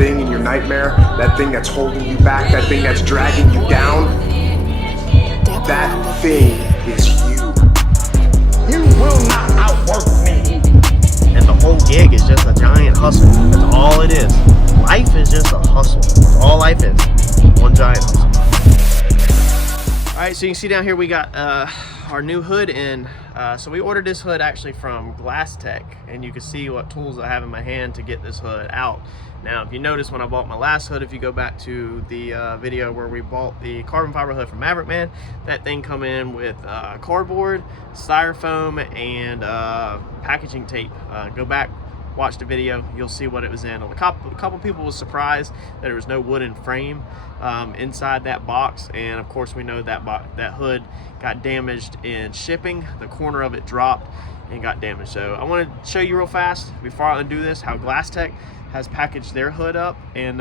thing in your nightmare, that thing that's holding you back, that thing that's dragging you down, that thing is you. You will not outwork me. And the whole gig is just a giant hustle. That's all it is. Life is just a hustle. That's all life is. One giant hustle. All right, so you can see down here we got our new hood in. So we ordered this hood actually from Glasstek, and you can see what tools I have in my hand to get this hood out. Now, if you notice when I bought my last hood, if you go back to the video where we bought the carbon fiber hood from MaverickMan, that thing come in with cardboard, styrofoam, and packaging tape. Go back, watch the video, you'll see what it was in. A couple people was surprised that there was no wooden frame inside that box, and of course we know that that hood got damaged in shipping. The corner of it dropped and got damaged. So I want to show you real fast before I undo this how Glasstek has packaged their hood up, and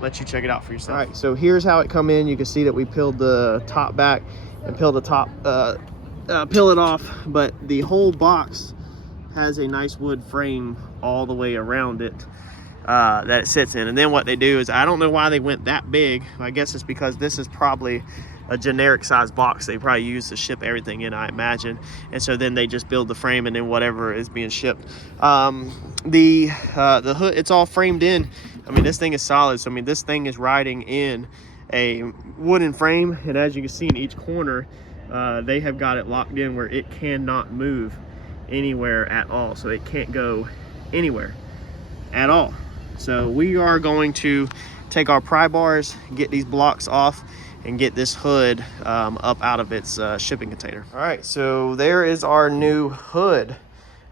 let you check it out for yourself. All right, so here's how it come in. You can see that we peeled the top back and peeled the top, peel it off, but the whole box has a nice wood frame all the way around it that it sits in. And then what they do is, I don't know why they went that big. I guess it's because this is probably a generic size box they probably use to ship everything in, I imagine. And so then they just build the frame and then whatever is being shipped. The hood, it's all framed in. I mean, this thing is solid. So I mean, this thing is riding in a wooden frame, and as you can see in each corner, they have got it locked in where it cannot move anywhere at all. So it can't go anywhere at all. So we are going to take our pry bars, get these blocks off, and get this hood up out of its shipping container. All right, so there is our new hood.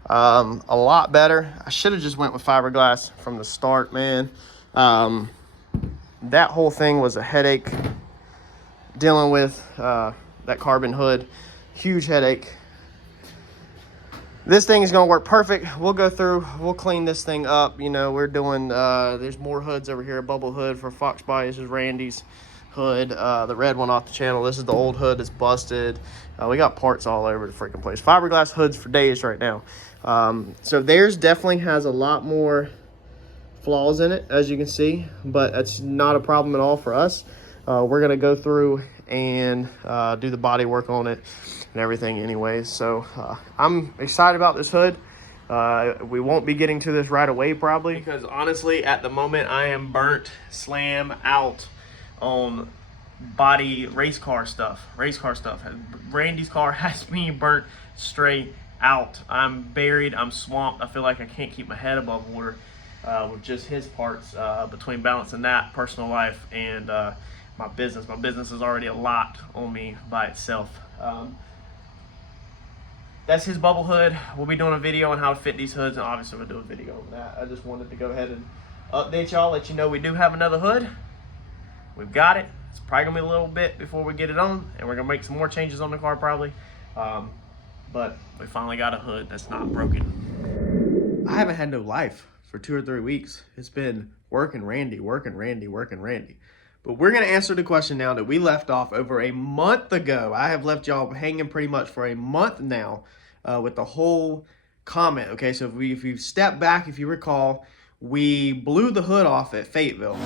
A lot better. I should have just went with fiberglass from the start, man. That whole thing was a headache dealing with that carbon hood. Huge headache. This thing is gonna work perfect. We'll go through, we'll clean this thing up. You know, we're doing, there's more hoods over here. A bubble hood for Fox Body. This is Randy's hood, the red one off the channel. This is the old hood that's busted. We got parts all over the freaking place. Fiberglass hoods for days right now. So theirs definitely has a lot more flaws in it, as you can see, but that's not a problem at all for us. We're gonna go through and do the body work on it and everything anyways. So I'm excited about this hood. We won't be getting to this right away probably, because honestly at the moment I am burnt slam out on body race car stuff. Randy's car has me burnt straight out. I'm buried, I'm swamped. I feel like I can't keep my head above water with just his parts, between balancing that personal life and my business. My business is already a lot on me by itself. That's his bubble hood. We'll be doing a video on how to fit these hoods, and obviously we'll do a video on that. I just wanted to go ahead and update y'all, let you know we do have another hood. We've got it. It's probably gonna be a little bit before we get it on, and we're gonna make some more changes on the car probably. But we finally got a hood that's not broken. I haven't had no life for 2 or 3 weeks. It's been working Randy. But we're gonna answer the question now that we left off over a month ago. I have left y'all hanging pretty much for a month now with the whole Comet. Okay, so if you step back, if you recall, we blew the hood off at Fayetteville.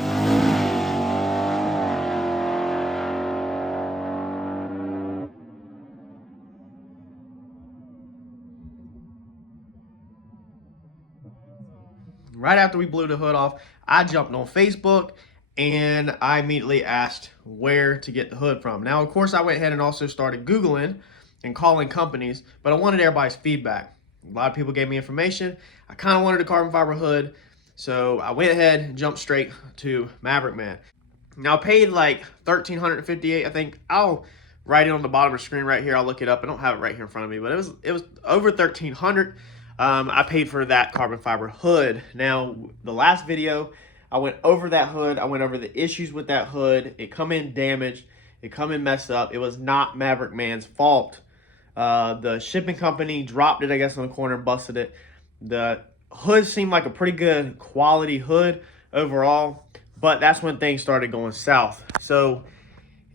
Right after we blew the hood off, I jumped on Facebook and I immediately asked where to get the hood from. Now, of course, I went ahead and also started Googling and calling companies, but I wanted everybody's feedback. A lot of people gave me information. I kind of wanted a carbon fiber hood, so I went ahead and jumped straight to MaverickMan. Now, I paid like $1,358, I think. I'll write it on the bottom of the screen right here. I'll look it up. I don't have it right here in front of me, but it was over $1,300. I paid for that carbon fiber hood. Now, the last video, I went over that hood. I went over the issues with that hood. It come in damaged. It come in messed up. It was not MaverickMan's fault. The shipping company dropped it, I guess, on the corner and busted it. The hood seemed like a pretty good quality hood overall, but that's when things started going south. So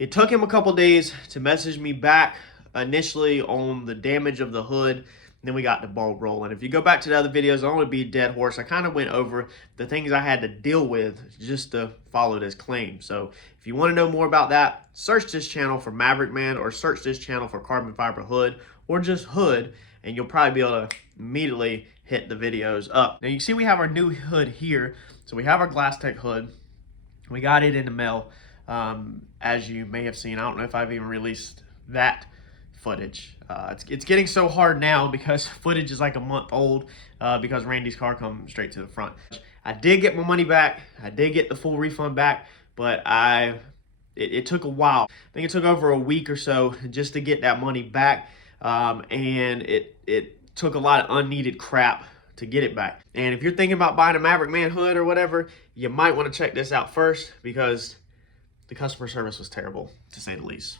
it took him a couple days to message me back initially on the damage of the hood. then we got the ball rolling. If you go back to the other videos, I don't want to be a dead horse. I kind of went over the things I had to deal with just to follow this claim. So if you want to know more about that, search this channel for MaverickMan, or search this channel for carbon fiber hood, or just hood, and you'll probably be able to immediately hit the videos up. Now you can see we have our new hood here. So we have our Glasstek hood. We got it in the mail, as you may have seen. I don't know if I've even released that footage. It's getting so hard now because footage is like a month old, because Randy's car comes straight to the front. I did get my money back. I did get the full refund back, but it took a while. I think it took over a week or so just to get that money back, and it took a lot of unneeded crap to get it back. And if you're thinking about buying a MaverickMan hood or whatever, you might want to check this out first, because the customer service was terrible, to say the least.